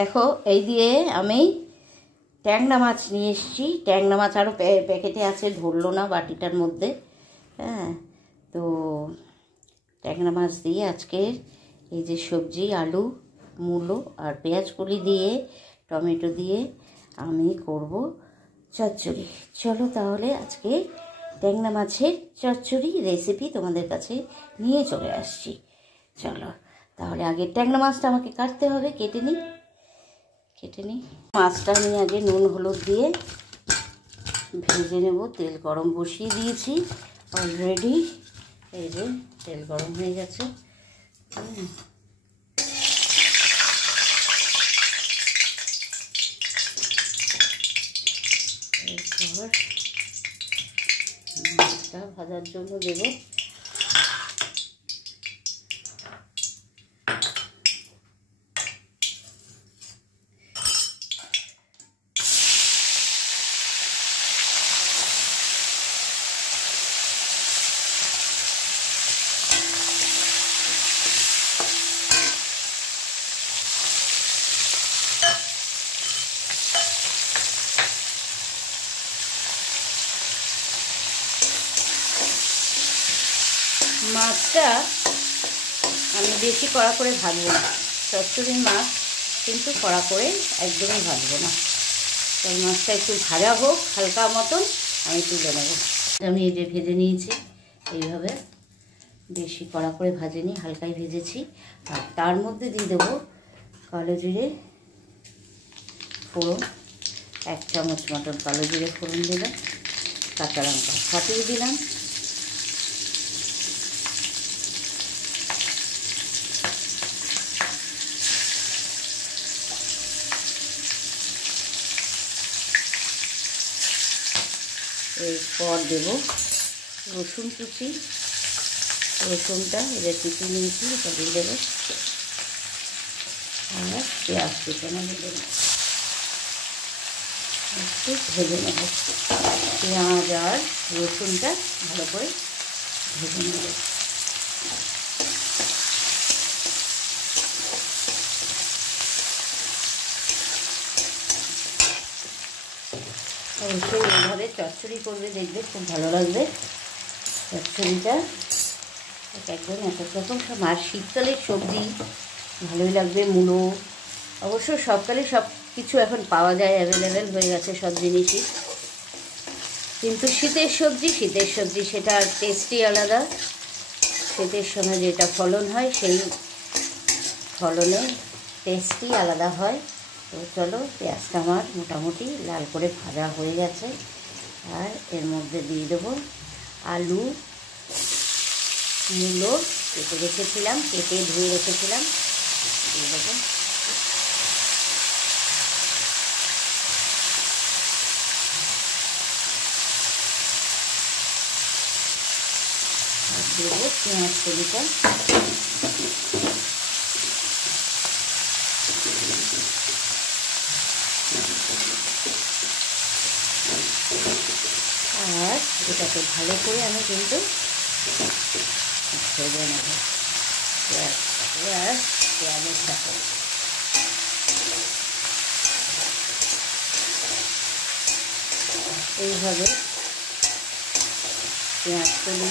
দেখো এই দিয়ে আমি ট্যাংরা মাছ নিয়ে এসেছি। ট্যাংরা মাছ আরও প্যাকেটে আছে, ধরলো না বাটিটার মধ্যে। হ্যাঁ, তো ট্যাংরা মাছ দিয়ে আজকে এই যে সবজি, আলু, মূলো আর পেঁয়াজ কলি দিয়ে, টমেটো দিয়ে আমি করব চচ্চড়ি। চলো তাহলে আজকে ট্যাংরা মাছের চচ্চড়ি রেসিপি তোমাদের কাছে নিয়ে চলে আসছি। চলো তাহলে আগে ট্যাংরা মাছটা আমাকে কাটতে হবে, কেটে নিই। মাছটা আমি আগে নুন হলুদ দিয়ে ভেজে নেব। তেল গরম বসিয়ে দিয়েছি অলরেডি। এই যে তেল গরম হয়ে গেছে। এরপর মাছটা ভাজার জন্য দেব মাছটা আমি বেশি কড়া করে ভাজবো না। চচ্চড়ির মাছ কিন্তু কড়া করে একদমই ভাজবো না। তো মাছটা একটু ভাজা হোক হালকা মতন, আমি তুলে নেব। আমি এই যে ভেজে নিয়েছি এইভাবে, বেশি কড়া করে ভাজিনি, হালকাই ভেজেছি। আর তার মধ্যে দিয়ে দেবো কালো জিরে ফোড়ন, 1 চামচ মতন কালো জিরে ফোড়ন দিলাম, কাঁচা লঙ্কা ফাটিয়ে দিলাম, এরপর দেবো রসুন কুচি। রসুনটা এবার কুচি নিয়েছি, এটা দিয়ে দেবো। আর পেঁয়াজ কুচানো দেবো, একটু ভেজে নেব। পেঁয়াজ আর রসুনটা ভালো করে ভেজে নেব। অবশ্যই এইভাবে চচ্চড়ি করবে, দেখবে খুব ভালো লাগবে। চচ্চড়িটা একদম এক এক রকম সব। আর শীতকালের সবজি ভালোই লাগবে। মূলো অবশ্য সবকালে সব কিছু এখন পাওয়া যায়, অ্যাভেলেবেল হয়ে গেছে সব জিনিসই। কিন্তু শীতের সবজি সেটা টেস্টই আলাদা। শীতের সময় যেটা ফলন হয় সেই ফলনের টেস্টই আলাদা হয়। তো চলো, পেঁয়াজটা আমার মোটামুটি লাল করে ভাজা হয়ে গেছে। আর এর মধ্যে দিয়ে দেবো আলু, মূলো কেটে রেখেছিলাম, কেটে ধুয়ে রেখেছিলাম, দিয়ে দেবো। আর দেবো পেঁয়াজ কলিটা। আর এটাকে ভালো করে আমি কিন্তু ভেজে নেব পেঁয়াজটাকে আর পেঁয়াজের সাথে। এইভাবে পেঁয়াজ কলি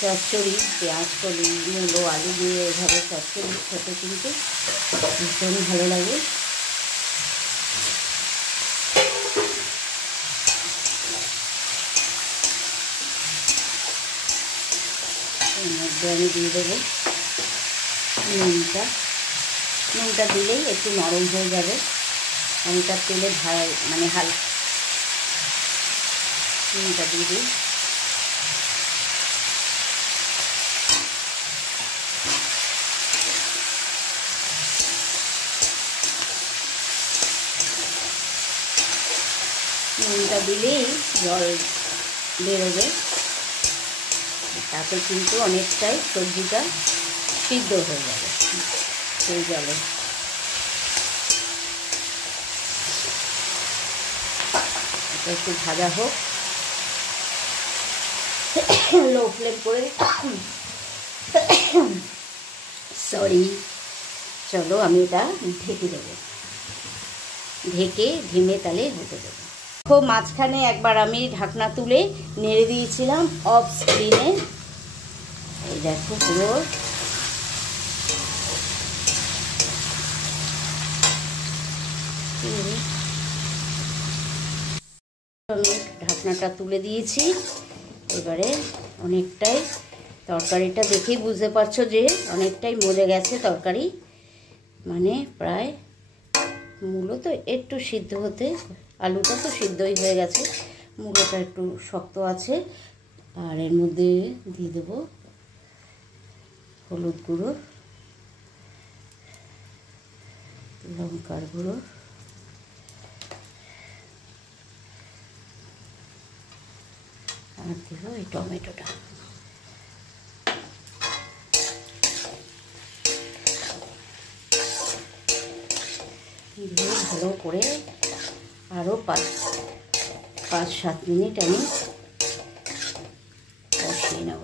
চচ্চড়ি, পেঁয়াজ কলি, মূলো, আলু দিয়ে এইভাবে চচ্চড়ি খেতে কিন্তু ভীষণ ভালো লাগে। এর মধ্যে আমি দিয়ে দেবো নুনটা। নুনটা দিলেই একটু নরম হয়ে যাবে। আমি তার তেলে মানে নুনটা দিয়ে দিই। নুনটা দিলেই জল বেরোবে, তাতে কিন্তু অনেকটাই সবজিটা সিদ্ধ হয়ে যাবে সেই জলে। এটা একটু ভাজা হোক, লো ফ্লেম করে। সরি, চলো আমি এটা ঢেকে দেবো, ঢেকে ধিমে তালে হতে দেবো। দেখো মাঝখানে একবার আমি ঢাকনা তুলে নেড়ে দিয়েছিলাম অফ স্ক্রিনে, এই দেখো পুরো আমি ঢাকনাটা তুলে দিয়েছি। এবারে অনেকটাই তরকারিটা দেখেই বুঝতে পারছো যে অনেকটাই মজে গেছে তরকারি, মানে প্রায় মূলো তো একটু সিদ্ধ হতে, আলুটা তো সিদ্ধই হয়ে গেছে, মূলোটা একটু শক্ত আছে। আর এর মধ্যে দিয়ে দেবো হলুদ গুঁড়ো, লঙ্কার গুঁড়ো, আর দেবো এই টমেটোটা। দিয়ে ভালো করে আরও 5-7 মিনিট আমি কষিয়ে নেব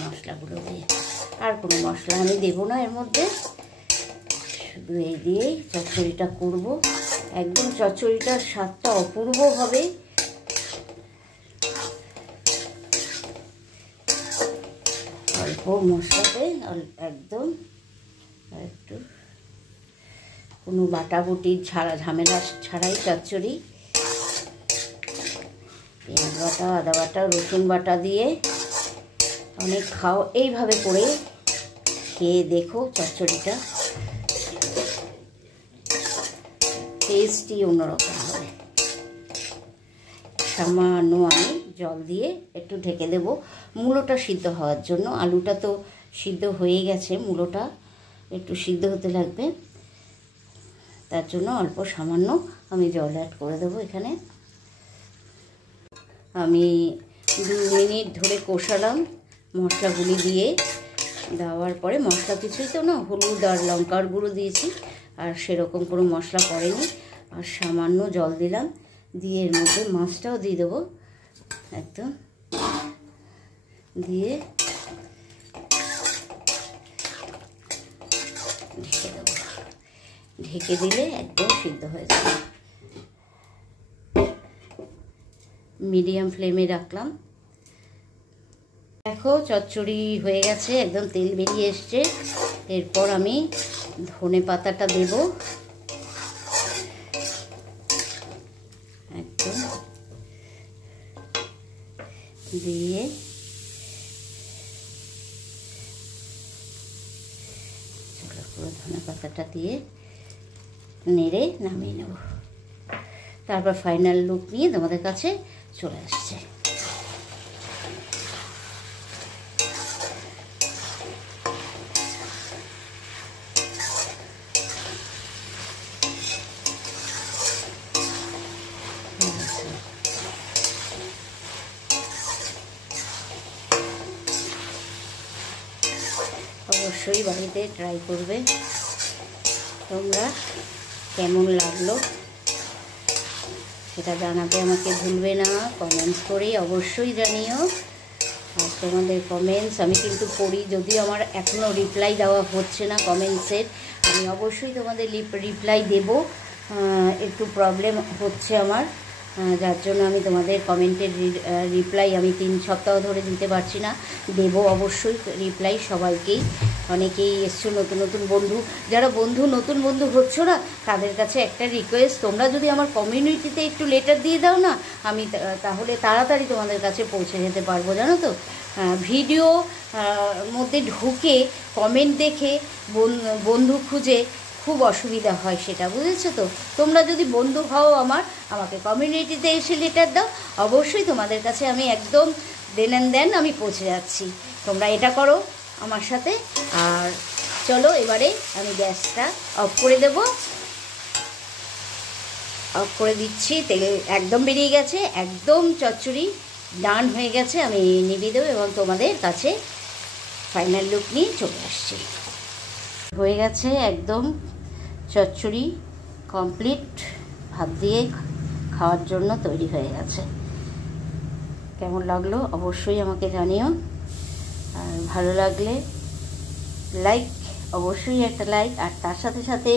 মশলাগুলো দিয়ে। আর কোনো মশলা আমি দেবো না এর মধ্যে, শুধু এই দিয়েই চচ্চড়িটা করব। একদম চচ্চড়িটার স্বাদটা অপূর্ব হবে। অল্প মশলাতে একদম, একটু কোনো বাটাবুটির ঝামেলা ছাড়াই চচ্চড়ি। পেঁয়াজ বাটা, আদা বাটা, রসুন বাটা দিয়ে অনেক খাও, এইভাবে করে খেয়ে দেখো চচ্চড়িটা, টেস্টই অন্যরকম হবে। সামান্য আমি জল দিয়ে একটু ঢেকে দেব মূলোটা সিদ্ধ হওয়ার জন্য। আলুটা তো সিদ্ধ হয়ে গেছে, মূলোটা একটু সিদ্ধ হতে লাগবে, তার জন্য অল্প সামান্য আমি জল অ্যাড করে দেবো এখানে। আমি 2 মিনিট ধরে কষালাম মশলাগুলি দিয়ে। দেওয়ার পরে মশলা কিছুই তো না, হলুদ আর লঙ্কার গুঁড়ো দিয়েছি, আর সেরকম কোনো মশলা পড়েনি। আর সামান্য জল দিলাম, দিয়ে এর মধ্যে মাছটাও দিয়ে দেবো একদম, দিয়ে ঢেকে দেবো। ঢেকে দিলে একদম সিদ্ধ হয়ে যাবে। মিডিয়াম ফ্লেমে রাখলাম। দেখো চচ্চড়ি হয়ে গেছে, একদম তেল বেরিয়ে এসছে। এরপর আমি ধনে পাতাটা দেব একদম, দিয়ে পুরো ধনে পাতাটা দিয়ে নেড়ে নামিয়ে নেব। তারপর ফাইনাল লুক নিয়ে তোমাদের কাছে চলে আসছে। অবশ্যই বাড়িতে ট্রাই করবে তোমরা। কেমন লাগলো সেটা জানাতে আমাকে ভুলবে না, কমেন্টস করে অবশ্যই জানিও। আর তোমাদের কমেন্টস আমি কিন্তু পড়ি, যদিও আমার এখনও রিপ্লাই দেওয়া হচ্ছে না কমেন্টসের, আমি অবশ্যই তোমাদের রিপ্লাই দেব। একটু প্রবলেম হচ্ছে আমার, যার জন্য আমি তোমাদের কমেন্টের রিপ্লাই আমি 3 সপ্তাহ ধরে দিতে পারছি না। দেব অবশ্যই রিপ্লাই সবাইকেই। অনেকেই এসছো নতুন নতুন বন্ধু, যারা নতুন বন্ধু হচ্ছ না, তাদের কাছে একটা রিকোয়েস্ট, তোমরা যদি আমার কমিউনিটিতে একটু লেটার দিয়ে দাও না, আমি তাহলে তাড়াতাড়ি তোমাদের কাছে পৌঁছে যেতে পারবো, জানো তো। ভিডিও মধ্যে ঢুকে কমেন্ট দেখে বন্ধু খুঁজে খুব অসুবিধা হয়, সেটা বুঝেছো তো। তোমরা যদি বন্ধু হও আমাকে কমিউনিটিতে এসে লেটার দাও, অবশ্যই তোমাদের কাছে আমি একদম দেন আমি পৌঁছে যাচ্ছি। তোমরা এটা করো আমার সাথে। আর চলো এবারে আমি গ্যাসটা অফ করে দেব, অফ করে দিচ্ছি। তেল একদম বেরিয়ে গেছে, একদম চচ্চড়ি ডান হয়ে গেছে। আমি নিভিয়ে দেবো এবং তোমাদের কাছে ফাইনাল লুক নিয়ে চলে আসছি। হয়ে গেছে একদম চচ্চড়ি কমপ্লিট, ভাত দিয়ে খাওয়ার জন্য তৈরি হয়ে গেছে। কেমন লাগলো অবশ্যই আমাকে জানিও। আর ভালো লাগলে লাইক অবশ্যই একটা লাইক, আর তার সাথে সাথে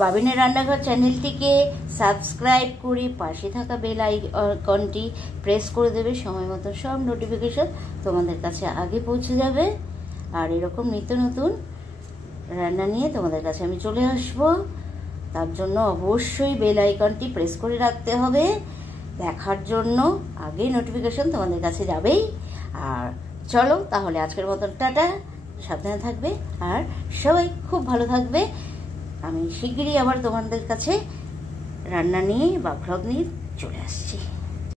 বাবিনের রান্নাঘর চ্যানেলটিকে সাবস্ক্রাইব করে পাশে থাকা বেল আইকনটি প্রেস করে দেবে। সময় মতো সব নোটিফিকেশন তোমাদের কাছে আগে পৌঁছে যাবে। আর এরকম নিত্য নতুন রান্না নিয়ে তোমাদের কাছে আমি চলে আসব। তার জন্য অবশ্যই বেল আইকনটি প্রেস করে রাখতে হবে, দেখার জন্য আগে নোটিফিকেশন তোমাদের কাছে যাবেই। আর চলো তাহলে আজকের মতন টাটা, সাবধানে থাকবে আর সবাই খুব ভালো থাকবে। আমি শিগগিরই আবার তোমাদের কাছে রান্না নিয়ে বা ভ্লগ নিয়ে চলে আসছি।